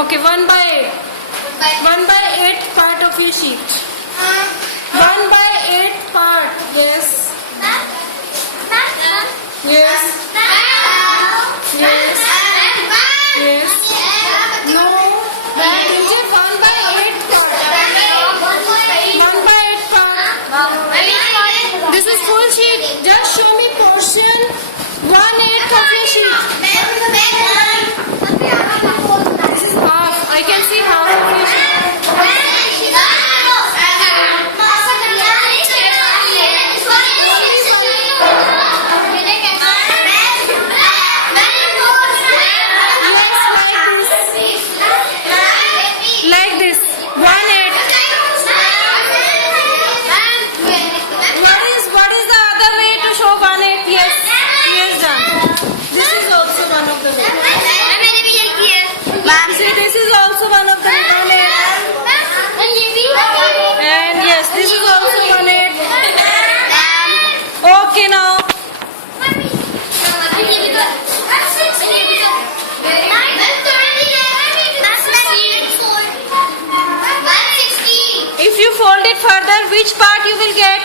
Okay, 1 by 8. 1 by 8 part of your sheet. 1 by 8 part. Yes. Yes. Yes. Yes. No. Tinjay, 1 by 8 part. 1 by 8 part. This is full sheet. Just show me portion 1/8 of your sheet. This is half. I can see half of your sheet. Like this. 1/8. What is the other way to show 1/8? Yes. Yes, done. This is also one of the ways. See, this is also one of the 1/8. And yes, this is also 1/8. Okay, now. If you fold it further, which part you will get?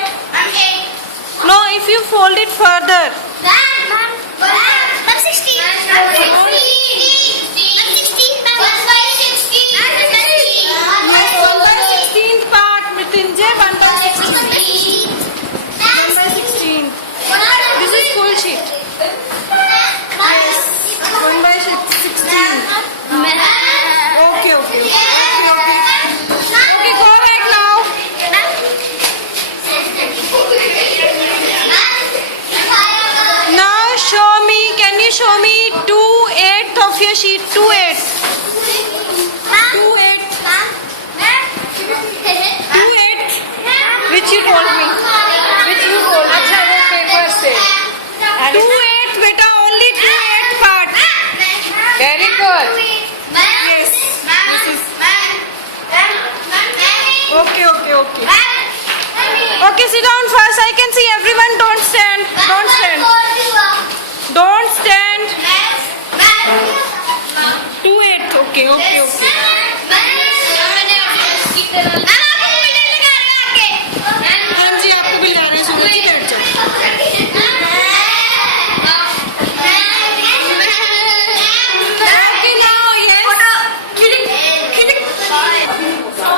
No, if you fold it further. Yes, 1 by 16th part, Mrityunjay, 1 by 16th. 1 by 16th. This is full sheet. Yes, 1 by 16th. Okay. Okay, go back now. Now show me, can you show me 2/8 of your sheet? 2/8. 2/8. 2/8. Which you told me. Which you told me. अच्छा वो paper से 2/8 beta, only 2/8 part. Very good Yes. This is okay. Okay, sit down first. I can